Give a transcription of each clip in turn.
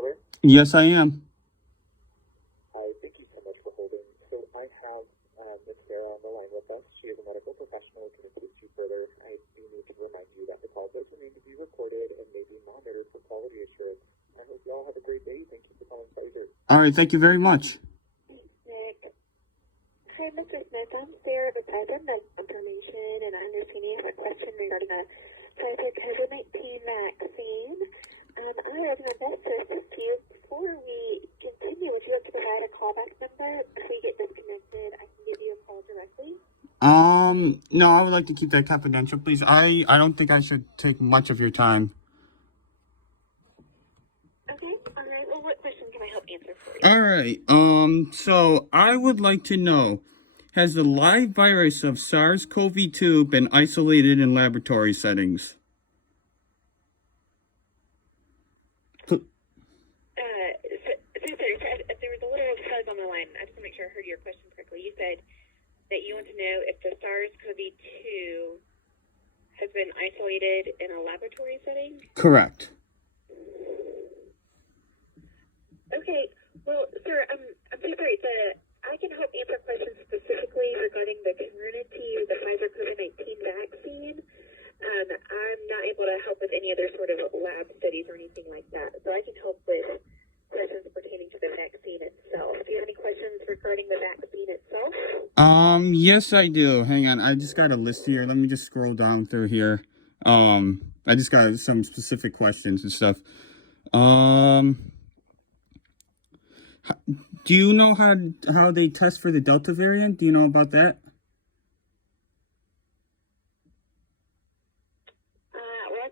still there? Yes, I am. Hi, thank you so much for holding. So I have Ms. Sarah on the line with us. She is a medical professional who can assist you further. I do need to remind you that the call does remain to be recorded and may be monitored for quality assurance. I hope you all have a great day. Thank you for calling Pfizer. All right, thank you very much. Nick. Hi, Mr. Smith. I'm Sarah with Pfizer Medical Information, and I understand you have a question regarding a Pfizer COVID-19 vaccine. I will do my best to assist you. Before we continue, would you like to provide a callback number? If we get disconnected, I can give you a call directly. No, I would like to keep that confidential, please. I don't think I should take much of your time. Okay. All right. Well, what question can I help answer for you? All right. So I would like to know, has the live virus of SARS-CoV-2 been isolated in laboratory settings? There was a little fuzz on the line. I just want to make sure I heard your question correctly. You said that you want to know if the SARS-CoV-2 has been isolated in a laboratory setting? Correct. Okay. Well, sir, I'm so sorry. I can help answer questions specifically regarding the community of the Pfizer COVID-19 vaccine. I'm not able to help with any other sort of lab studies or anything like that. So I can help with questions pertaining to the vaccine itself. Do you have any questions regarding the vaccine itself? Yes, I do. Hang on. I just got a list here. Let me just scroll down through here. I just got some specific questions and stuff. Do you know how they test for the Delta variant? Do you know about that? Well, are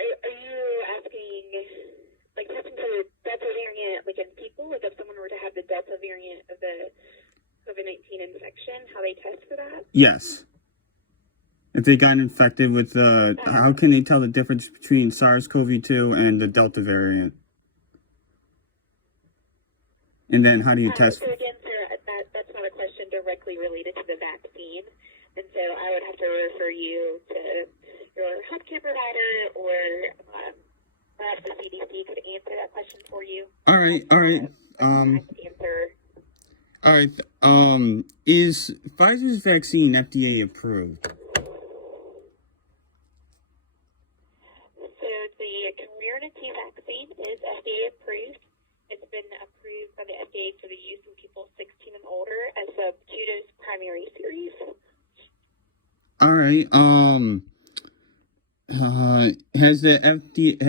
you asking, like, testing for the Delta variant, like, in people? Like, if someone were to have the Delta variant of the COVID-19 infection, how they test for that? Yes. If they got infected with how can they tell the difference between SARS-CoV-2 and the Delta variant? And then how do you test? So again, sir, that's not a question directly related to the vaccine. And so I would have to refer you to your healthcare provider, or perhaps the CDC could answer that question for you. All right. Answer. All right. Is Pfizer's vaccine FDA approved? So the Comirnaty vaccine is FDA approved. It's been approved by the FDA for the use in people 16 and older as a 2-dose primary series. All right. Has the FDA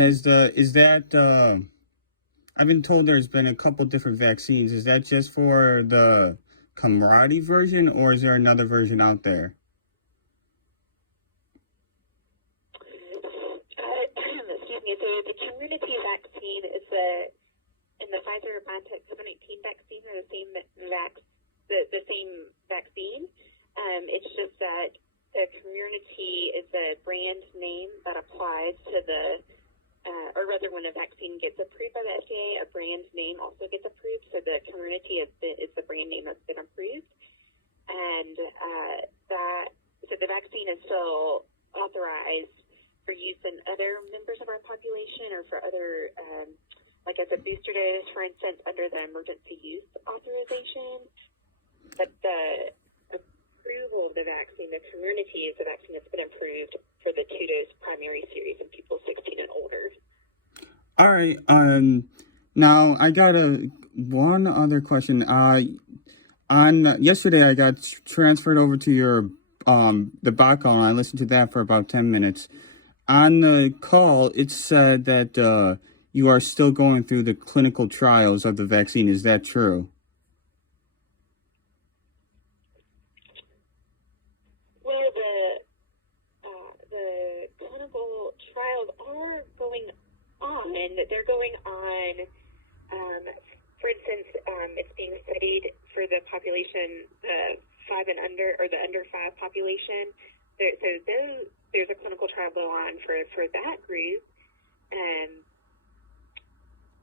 I've been told there's been a couple different vaccines. Is that just for the Comirnaty version, or is there another version out there? Excuse me. So the Comirnaty vaccine is in the Pfizer-BioNTech COVID-19 vaccine are the same vaccine. It's just that the Comirnaty is a brand name that applies to or rather, when a vaccine gets approved by the FDA, a brand name also gets approved. So the Comirnaty is the brand name that's been approved, and so the vaccine is still authorized for use in other members of our population, or for other, like as a booster dose, for instance, under the emergency use authorization. But the approval of the vaccine, the Comirnaty, is the vaccine that's been approved for the 2-dose primary series in people 16 and older. All right. Now I got one other question. Yesterday I got transferred over to your the bot call, and I listened to that for about 10 minutes. On the call, it said that you are still going through the clinical trials of the vaccine. Is that true? Well, the clinical trials are going on. They're going on. For instance, it's being studied for the population, the 5 and under, or the under 5 population. There's a clinical trial going on for that group.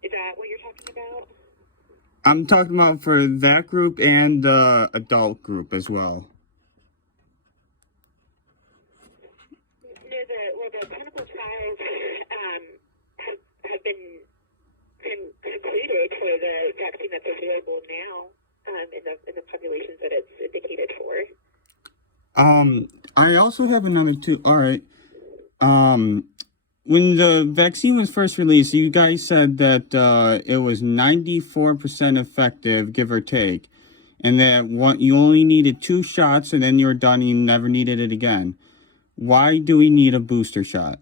Is that what you're talking about? I'm talking about for that group and the adult group as well. No, the clinical trials have been the vaccine that's available now in the populations that it's indicated for. I also have another two. All right. When the vaccine was first released, you guys said that it was 94% effective, give or take, and that you only needed 2 shots and then you were done and you never needed it again. Why do we need a booster shot?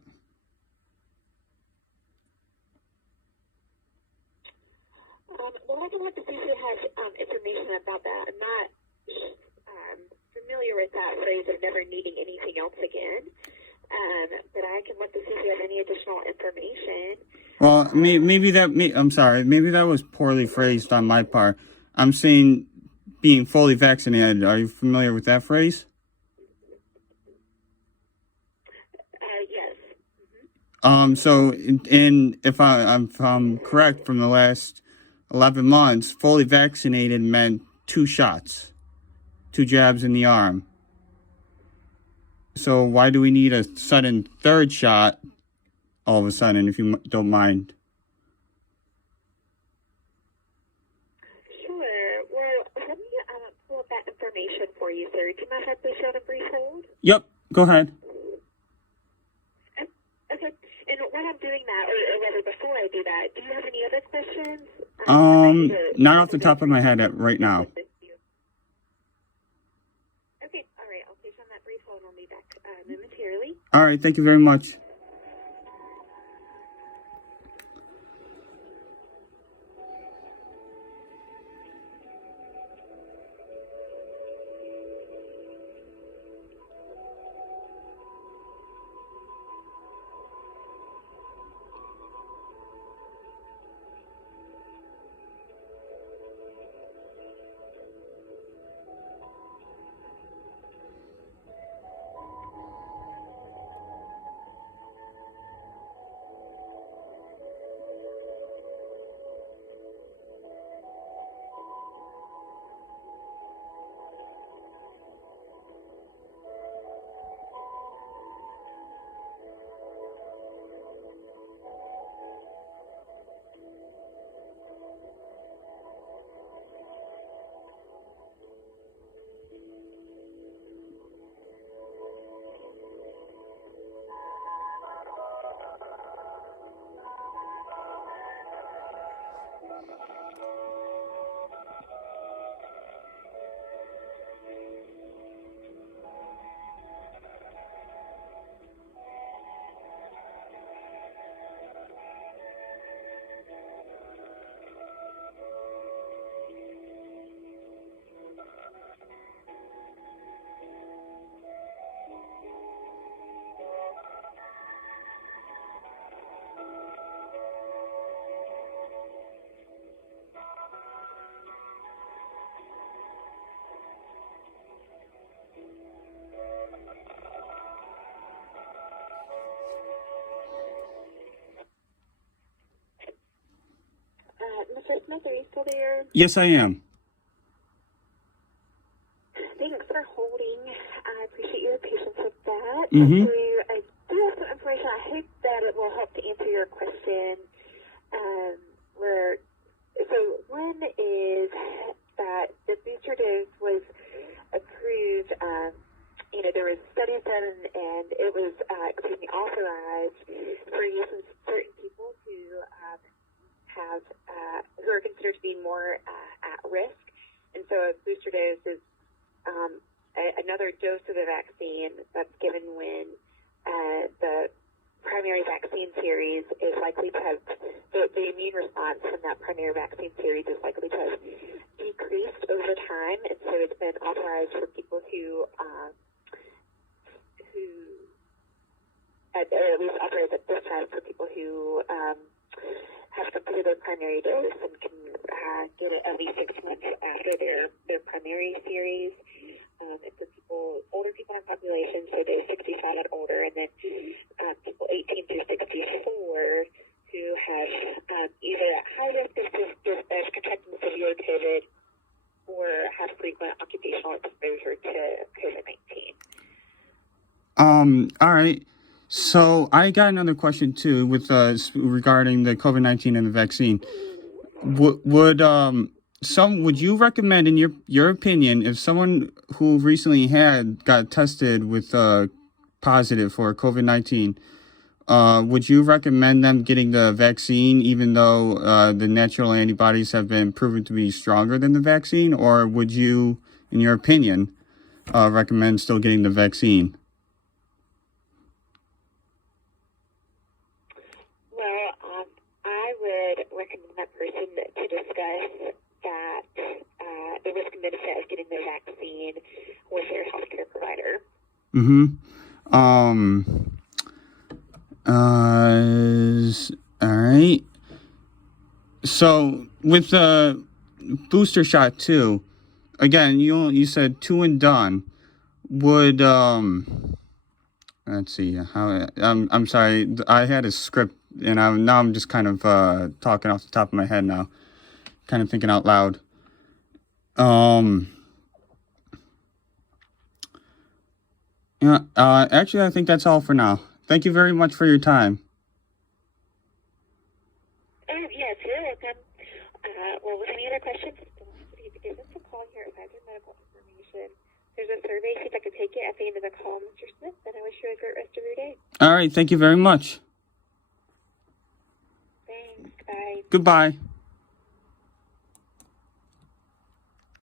Well, I don't have to see who has information about that. I'm not familiar with that phrase of never needing anything else again. But I can look to see if you have any additional information. Well, I'm sorry. Maybe that was poorly phrased on my part. I'm saying being fully vaccinated. Are you familiar with that phrase? Yes. So, if I'm correct, from the last 11 months, fully vaccinated meant 2 shots, 2 jabs in the arm. So why do we need a sudden 3rd shot all of a sudden, if you don't mind? Sure. Well, let me pull up that information for you, sir. Do you mind if I place you on a brief hold? Yep, go ahead. Okay. And while I'm doing that, or rather before I do that, do you have any other questions? Not off the top of my head right now. Okay, all right. I'll place you on that brief hold and I'll be back momentarily. All right, thank you very much. Mr. Smith, are you still there? Yes, I am. Thanks for holding. I appreciate your patience with that. Mm-hmm. So I do have some information. I hope that it will help to answer your question. So one is that the booster dose was approved. There was studies done, and it was authorized for use in certain people who who are considered to be more at risk. And so a booster dose is another dose of the vaccine that's given when the primary vaccine series is likely to have, the immune response from that primary vaccine series is likely to have decreased over time. And so it's been authorized for people who at least authorized at this time for people who have completed their primary dose and can get it at least 6 months after their primary series. And for older people in our population, so those 65 and older, and then people 18 through 64 who have either at high risk of contracting severe COVID or have frequent occupational exposure to COVID-19. All right. So I got another question too with regarding the COVID-19 and the vaccine. would you recommend, in your opinion, if someone who recently got tested with positive for COVID-19, would you recommend them getting the vaccine even though the natural antibodies have been proven to be stronger than the vaccine, or would you, in your opinion, recommend still getting the vaccine? Well, I would recommend that person to discuss that the risk and benefit of getting the vaccine with their healthcare provider. All right. So with the booster shot too, again, you said 2 and done. Would let's see how I'm sorry, I had a script and I'm just kind of talking off the top of my head now, kind of thinking out loud. Actually, I think that's all for now. Thank you very much for your time. Yes, you're welcome. Well, with any other questions, don't hesitate to give us a call here at Advisor Medical Information. There's a survey sheet I could take it at the end of the call, Mr. Smith, and I wish you a great rest of your day. All right, thank you very much. Thanks, bye. Goodbye.